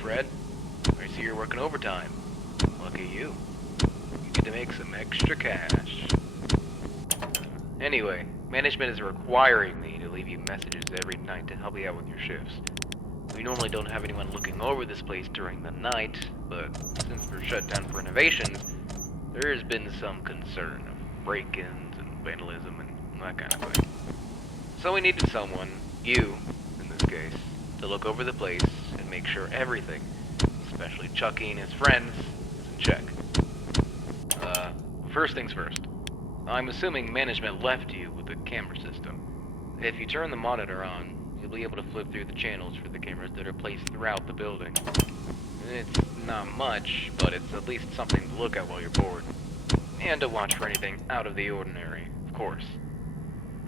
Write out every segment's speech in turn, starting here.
Fred. I see you're working overtime. Lucky you. You get to make some extra cash. Anyway, management is requiring me to leave you messages every night to help you out with your shifts. We normally don't have anyone looking over this place during the night, but since we're shut down for renovations, there has been some concern of break-ins and vandalism and that kind of thing. So we needed someone, you in this case, to look over the place and make sure everything, especially Chucky and his friends, is in check. First things first. I'm assuming management left you with the camera system. If you turn the monitor on, you'll be able to flip through the channels for the cameras that are placed throughout the building. It's not much, but it's at least something to look at while you're bored. And to watch for anything out of the ordinary, of course.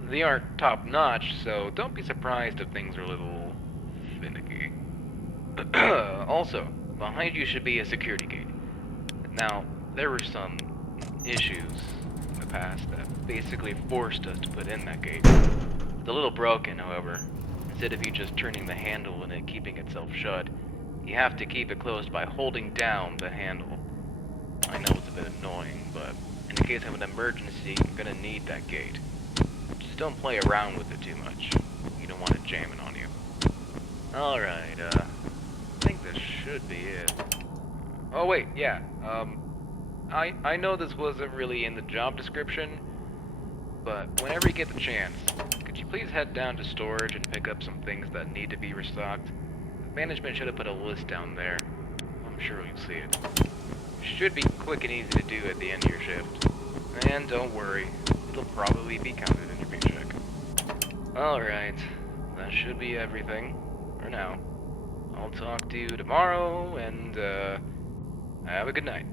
They aren't top-notch, so don't be surprised if things are a little finicky. Also, behind you should be a security gate. Now, there were some issues in the past that basically forced us to put in that gate. It's a little broken, however. Instead of you just turning the handle and it keeping itself shut, you have to keep it closed by holding down the handle. I know it's a bit annoying, but in the case of an emergency, you're gonna need that gate. Just don't play around with it too much. You don't want it jamming on you. Alright, I think this should be it. Oh wait, yeah, I know this wasn't really in the job description, but whenever you get the chance, could you please head down to storage and pick up some things that need to be restocked? Management should have put a list down there. I'm sure you'll see it. Should be quick and easy to do at the end of your shift. And don't worry, it'll probably be counted in your paycheck. Alright, that should be everything for now. I'll talk to you tomorrow, and have a good night.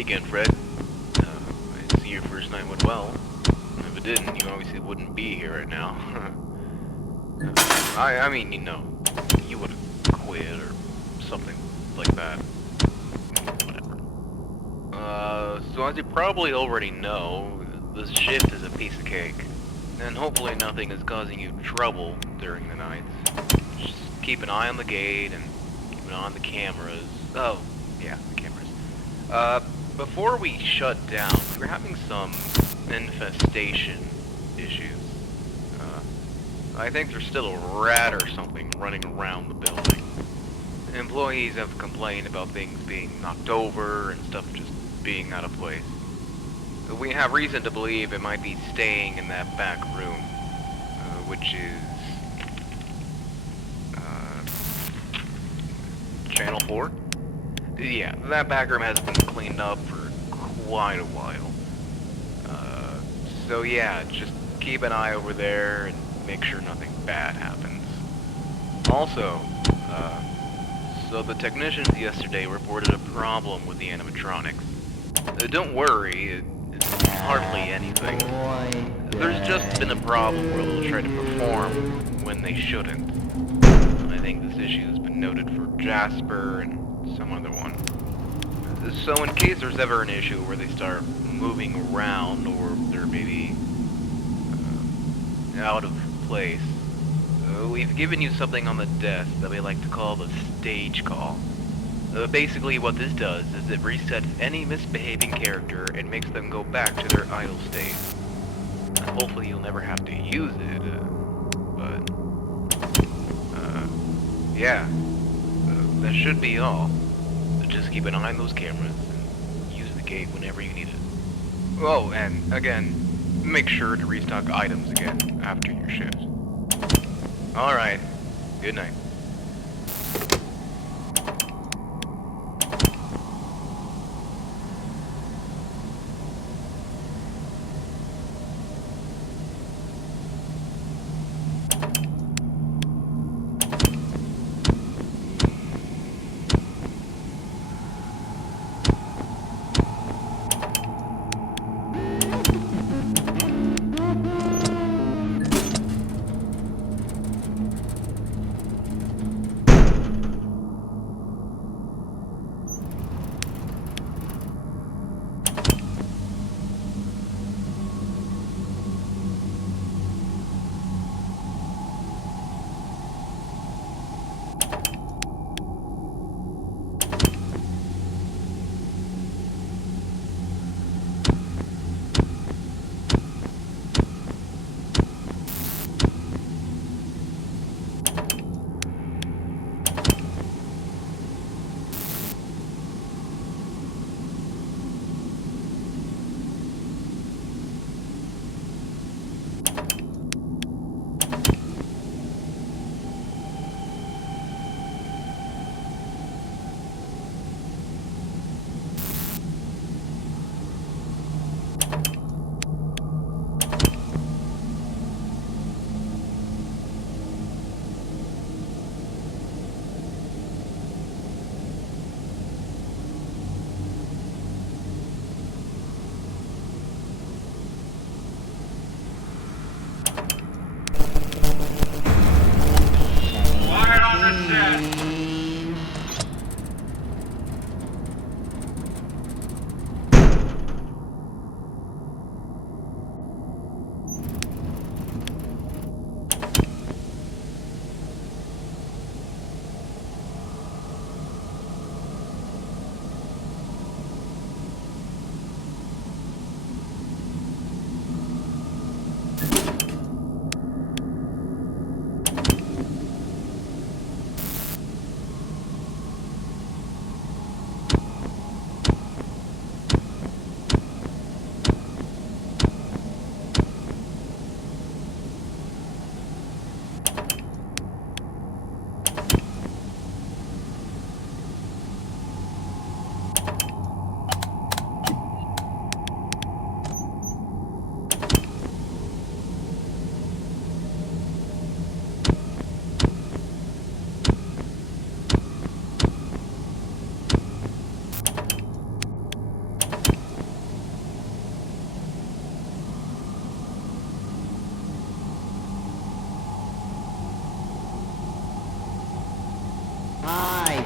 Hey again, Fred. I see your first night went well. If it didn't, you obviously wouldn't be here right now. I mean, you know, you would have quit or something like that. Whatever. So as you probably already know, this shift is a piece of cake. And hopefully nothing is causing you trouble during the nights. Just keep an eye on the gate and keep an eye on the cameras. Oh, yeah, the cameras. Before we shut down, we're having some infestation issues. I think there's still a rat or something running around the building. Employees have complained about things being knocked over and stuff just being out of place. We have reason to believe it might be staying in that back room, which is Channel 4? Yeah, that back room hasn't been cleaned up for quite a while. So yeah, just keep an eye over there and make sure nothing bad happens. Also, so the technicians yesterday reported a problem with the animatronics. Don't worry, it's hardly anything. There's just been a problem where they'll try to perform when they shouldn't. I think this issue has been noted for Jasper and some other one. So in case there's ever an issue where they start moving around or they're maybe out of place, we've given you something on the desk that we like to call the stage call. Basically what this does is it resets any misbehaving character and makes them go back to their idle state. Hopefully you'll never have to use it, yeah. That should be all. Just keep an eye on those cameras and use the gate whenever you need it. Oh, and again, make sure to restock items again after your shift. Alright, good night.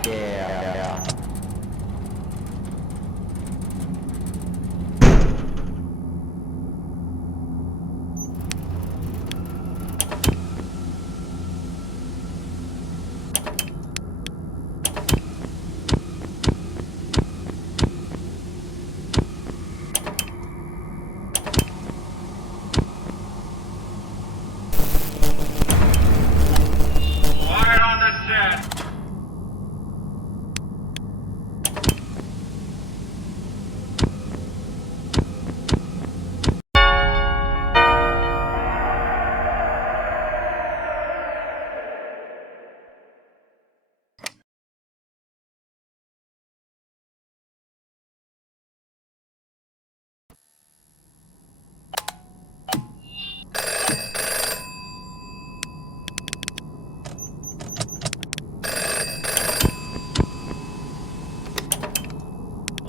Yeah. Quiet on the set!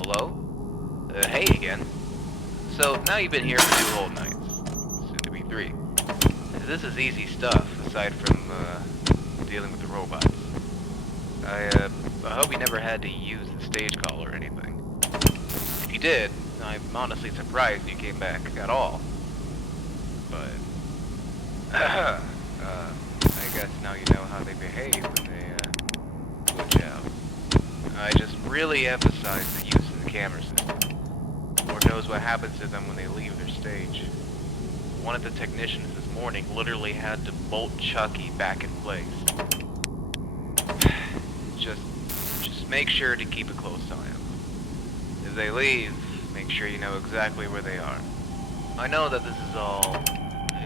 Hello? Hey again. So, now you've been here for 2 whole nights. Soon to be 3. This is easy stuff, aside from, dealing with the robots. I hope you never had to use the stage call or anything. If you did, I'm honestly surprised you came back at all. But, I guess now you know how they behave when they, glitch out. I just really emphasize the use of the camera system. Lord knows what happens to them when they leave their stage. One of the technicians this morning literally had to bolt Chucky back in place. Just make sure to keep a close eye on them. If they leave, make sure you know exactly where they are. I know that this is all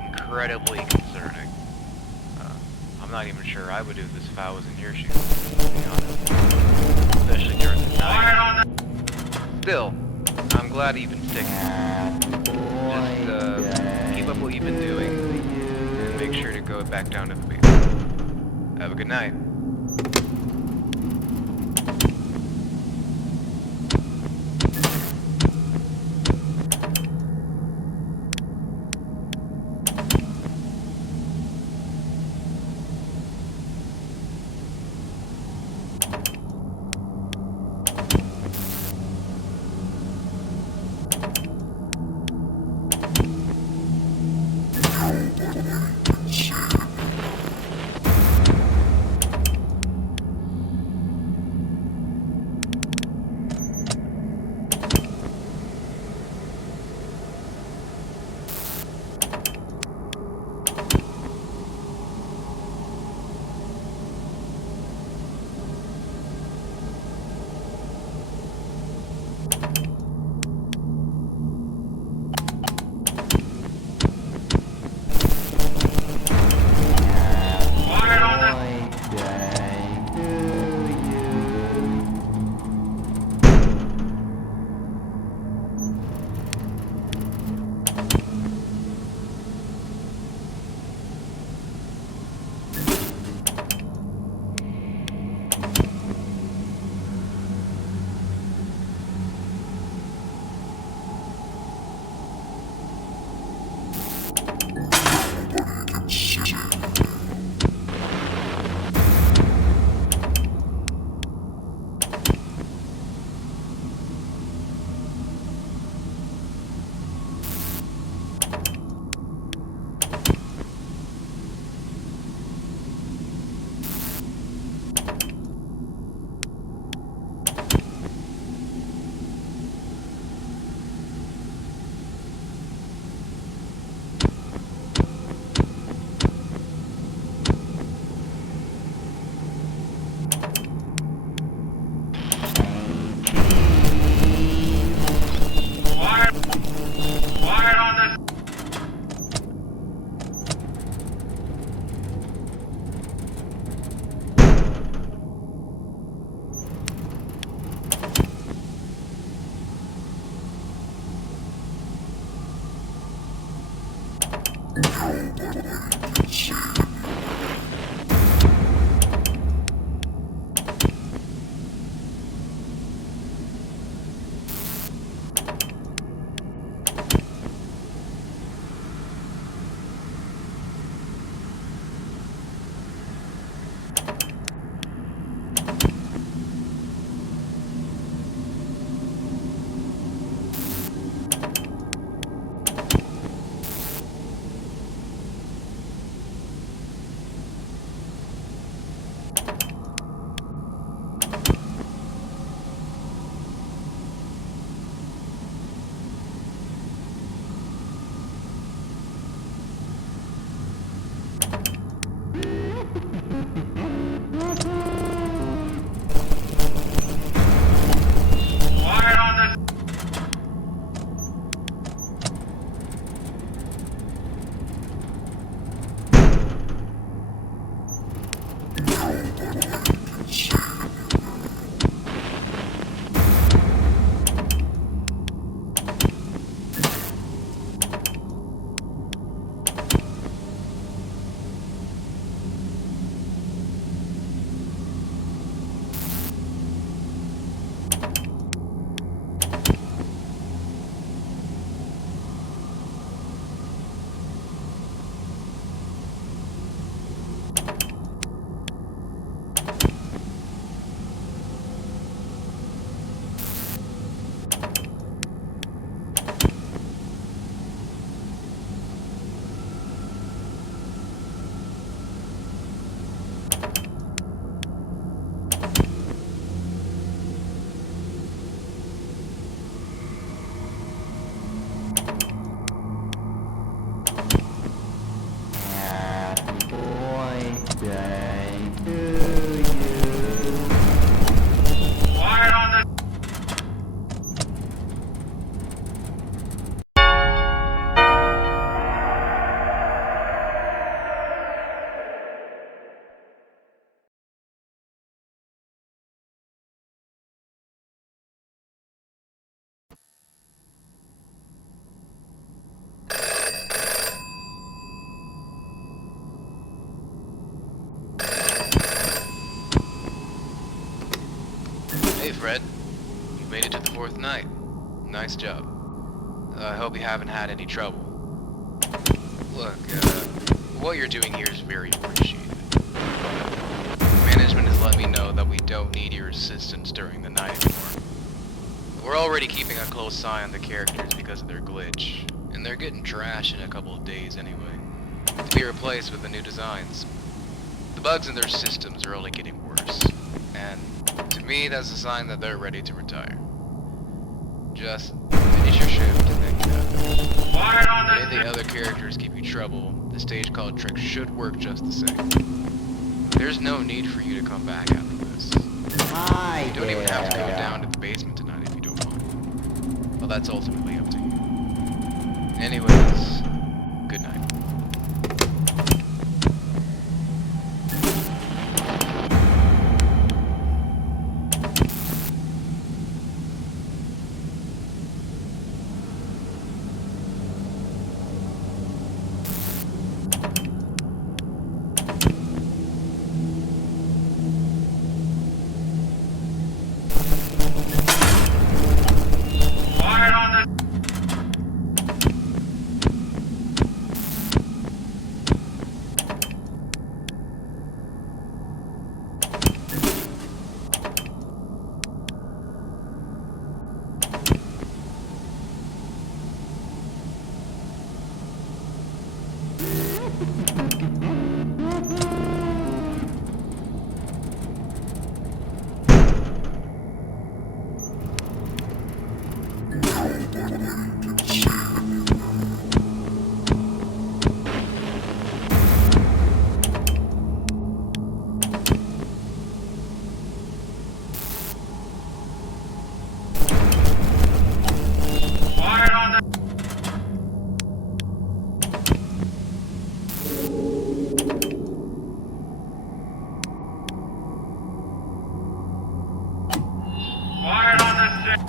incredibly concerning. I'm not even sure I would do this if I was in your shoes, to be honest. Especially during the night. Still, I'm glad you've been sticking. Just, keep up what you've been doing, and make sure to go back down to the basement. Have a good night. Fred. You made it to the 4th night. Nice job. I hope you haven't had any trouble. Look, what you're doing here is very appreciated. Management has let me know that we don't need your assistance during the night anymore. We're already keeping a close eye on the characters because of their glitch, and they're getting trash in a couple of days anyway, to be replaced with the new designs. The bugs in their systems are only getting worse, and to me that's a sign that they're ready to retire. Just finish your shift and then get out. Fire on If any the of the other characters give you trouble, the stage called trick should work just the same. There's no need for you to come back after this. You don't even have to go down to the basement tonight if you don't want. Well, that's ultimately up to you. Anyways, good night. Fire on the Fire on the Fire on the set.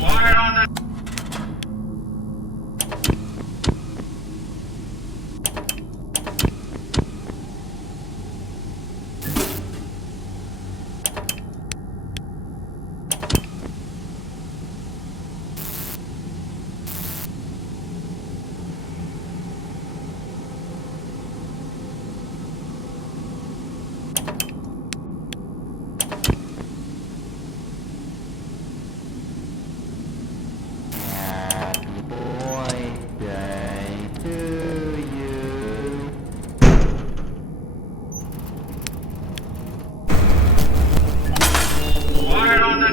Fire on the Fire on the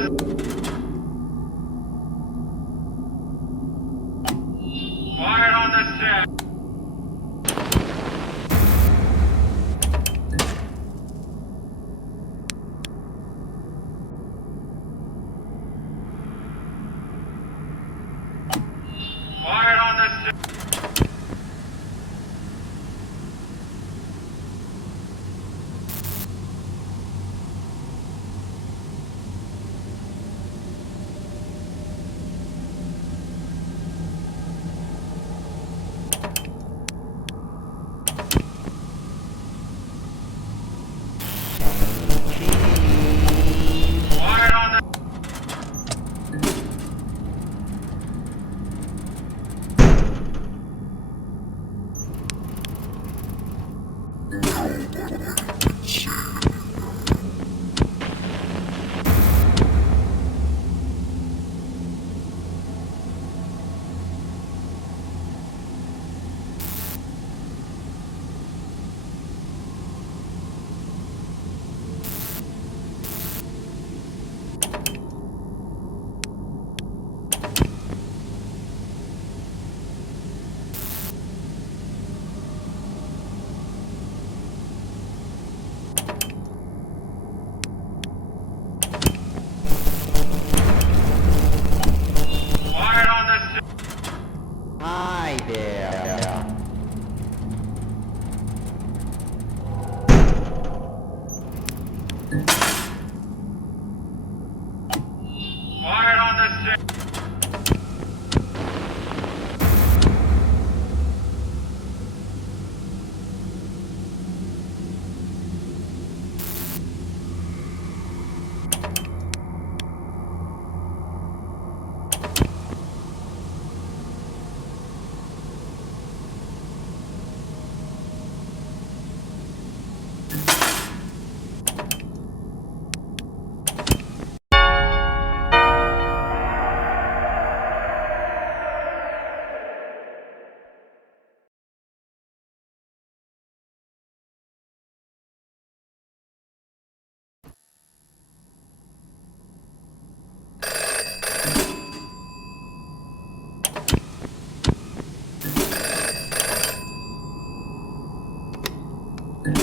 Fire on the set. Fire on the set.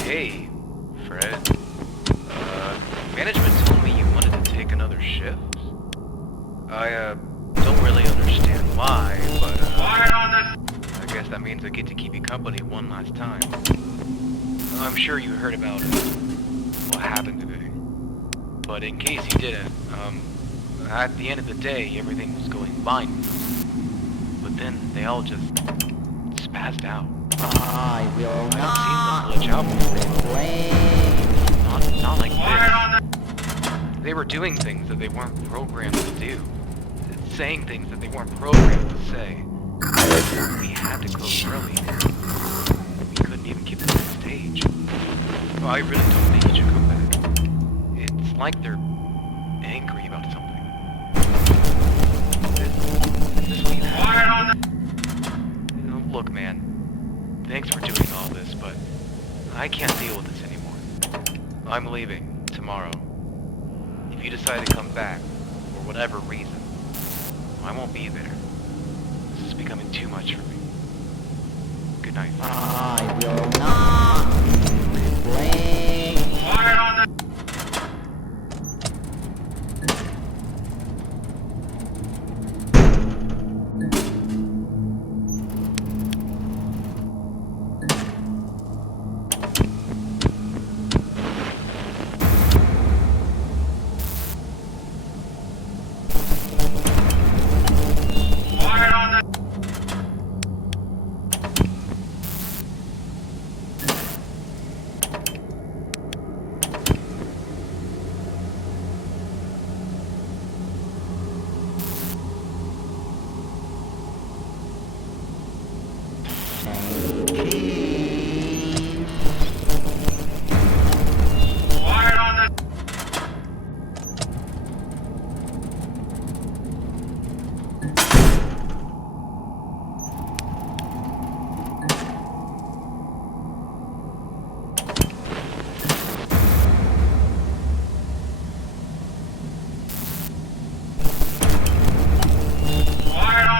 Hey, Fred. Management told me you wanted to take another shift. I, don't really understand why, but, Quiet on the... I guess that means I get to keep you company one last time. I'm sure you heard about what happened today. But in case you didn't, at the end of the day, everything was going fine. But then they all just spazzed out. I will I've seen them not glitch out before. blame. Not like Quiet on this. the... They were doing things that they weren't programmed to do. Saying things that they weren't programmed to say. We had to close early. We couldn't even keep them on stage. Well, I really don't think you should come back. It's like they're angry about something. This is what you have. Quiet on the... Look, man. Thanks for doing all this, but I can't deal with this anymore. I'm leaving tomorrow. If you decide to come back, for whatever reason, I won't be there. This is becoming too much for me. Good night. I will not blame. Quiet on the... Quiet on the... Quiet on the... Quiet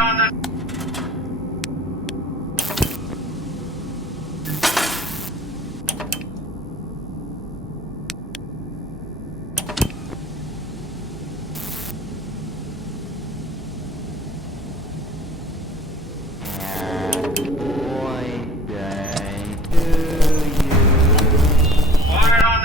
on the... Quiet on the... Quiet on the...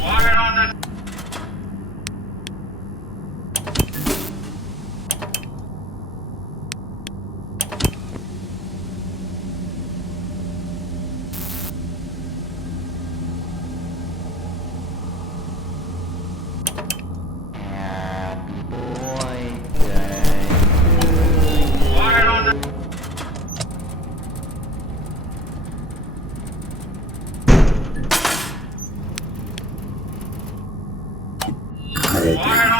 Quiet on the... Quiet on the... Quiet on the... Quiet on